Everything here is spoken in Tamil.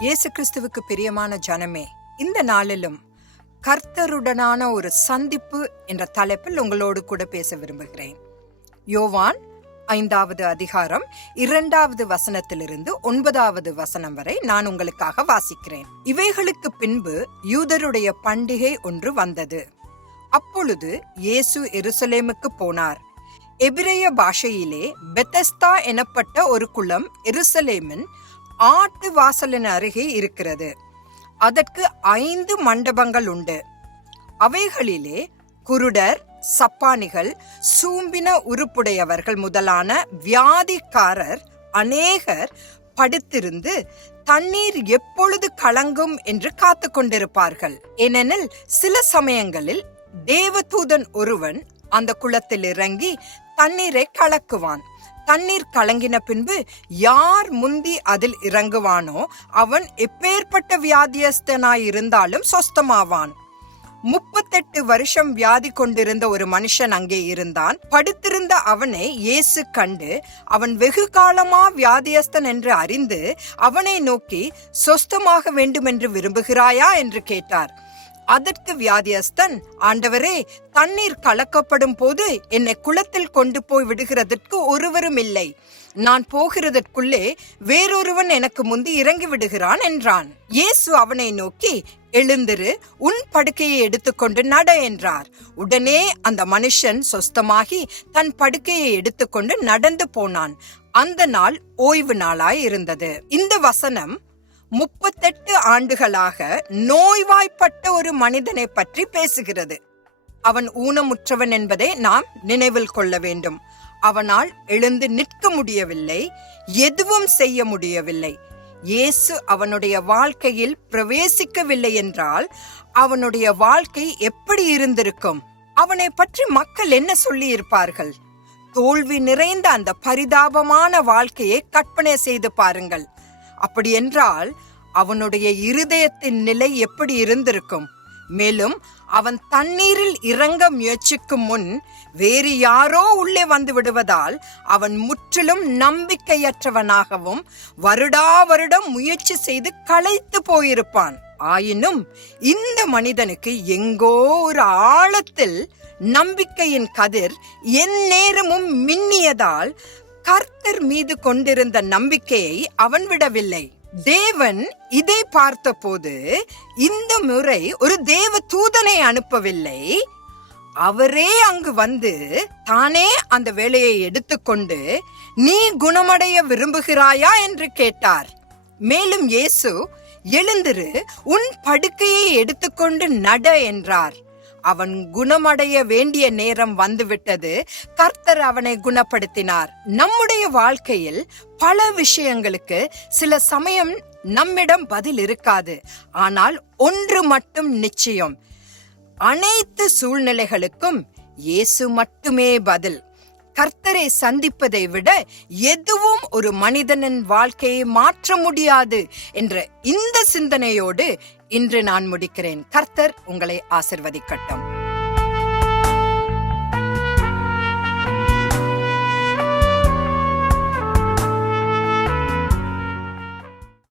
இயேசு கிறிஸ்துவுக்கு பிரியமான ஜனமே இந்த நாளிலும் கர்த்தருடனான ஒரு சந்திப்பு என்ற தலைப்பில் உங்களோடு கூட பேச விரும்புகிறேன். யோவான் ஐந்தாவது அதிகாரம் இரண்டாவது வசனத்திலிருந்து ஒன்பதாவது வசனம் வரை நான் உங்களுக்காக வாசிக்கிறேன். இவைகளுக்கு பின்பு யூதருடைய பண்டிகை ஒன்று வந்தது. அப்பொழுது இயேசு எருசலேமுக்கு போனார். எபிரேய பாஷையிலே பெத்தஸ்தா எனப்பட்ட ஒரு குளம் எருசலேமின் ஆட்டு வாசலின் அருகே இருக்கிறது. அதற்கு ஐந்து மண்டபங்கள் உண்டு. அவைகளிலே குருடர் சப்பானிகள் சூம்பின உருப்புடையவர்கள் முதலான வியாதிக்காரர் அநேகர் படுத்திருந்து தண்ணீர் எப்பொழுது கலங்கும் என்று காத்து கொண்டிருப்பார்கள். ஏனெனில் சில சமயங்களில் தேவதூதன் ஒருவன் அந்த குளத்தில் இறங்கி தண்ணீரை கலக்குவான். தண்ணீர் கலங்கின பின்பு யார் முந்தி அதில் இறங்குவானோ அவன் எப்பேற்பட்ட வியாதியஸ்தனாயிருந்தாலும் சொஸ்தமாவான். முப்பத்தெட்டு வருஷம் வியாதி கொண்டிருந்த ஒரு மனுஷன் அங்கே இருந்தான். படுத்திருந்த அவனை இயேசு கண்டு அவன் வெகு காலமா வியாதியஸ்தன் என்று அறிந்து அவனை நோக்கி சொஸ்தமாக வேண்டும் என்று விரும்புகிறாயா? என்று கேட்டார். அதற்கு வியாதியஸ்தன் ஆண்டவரே தண்ணீர் கலக்கப்படும் போது என்னை குளத்தில் கொண்டு போய் விடுகிறதற்கு ஒருவரும் இல்லை. நான் போகிறதற்குள்ளே வேறொருவன் எனக்கு முந்தி இறங்கி விடுகிறான் என்றான். இயேசு அவனை நோக்கி எழுந்திரு உன் படுக்கையை எடுத்துக்கொண்டு நட என்றார். உடனே அந்த மனுஷன் சொஸ்தமாகி தன் படுக்கையை எடுத்துக்கொண்டு நடந்து போனான். அந்த நாள் ஓய்வு நாளாய் இருந்தது. இந்த வசனம் முப்பத்தெட்டு ஆண்டுகளாக நோய்வாய்ப்பட்ட ஒரு மனிதனை பற்றி பேசுகிறது. அவன் ஊனமுற்றவன் என்பதை நாம் நினைவில் கொள்ள வேண்டும். அவனால் எழுந்து நிற்க முடியவில்லை எதுவும் செய்ய முடியவில்லை. இயேசு அவனுடைய வாழ்க்கையில் பிரவேசிக்கவில்லை என்றால் அவனுடைய வாழ்க்கை எப்படி இருந்திருக்கும்? அவனை பற்றி மக்கள் என்ன சொல்லி இருப்பார்கள் தோல்வி நிறைந்த அந்த பரிதாபமான வாழ்க்கையை கற்பனை செய்து பாருங்கள். அப்படி என்றால் அவனுடைய இருதயத்தின் நிலை எப்படி இருந்திருக்கும்? மேலும் அவன் தண்ணீரில் இறங்க முயற்சிக்கும் முன் வேறு யாரோ உள்ளே வந்து விடுவதால் அவன் முற்றிலும் நம்பிக்கையற்றவனாகவும் வருடா வருடம் முயற்சி செய்து களைத்து போயிருப்பான். ஆயினும் இந்த மனிதனுக்கு எங்கோ ஒரு ஆழத்தில் நம்பிக்கையின் கதிர் என் நேரமும் மின்னியதால் கர்த்தர் மீது கொண்டிருந்த நம்பிக்கையை அவன் விடவில்லை. தேவன் இதை பார்த்தபோது இந்த முறை ஒரு தேவ தூதனை அனுப்பவில்லை. அவரே அங்கு வந்து தானே அந்த வேலையை எடுத்துக்கொண்டு நீ குணமடைய விரும்புகிறாயா? என்று கேட்டார். மேலும் இயேசு எழுந்திரு உன் படுக்கையை எடுத்துக்கொண்டு நட என்றார். அவன் குணமடைய வேண்டிய நேரம் வந்துவிட்டது. கர்த்தர் அவனை குணப்படுத்தினார். நம்முடைய வாழ்க்கையில் பல விஷயங்களுக்கு சில சமயம் நம்மிடம் பதில் இருக்காது. ஆனால் ஒன்று மட்டும் நிச்சயம். அனைத்து சூழ்நிலைகளுக்கும் இயேசு மட்டுமே பதில். கர்த்தரை சந்திப்பதை விட எதுவும் ஒரு மனிதனின் வாழ்க்கையை மாற்ற முடியாது என்ற இந்த சிந்தனையோடு இன்று நான் முடிக்கிறேன். கர்த்தர் உங்களை ஆசிர்வதிக்கட்டும்.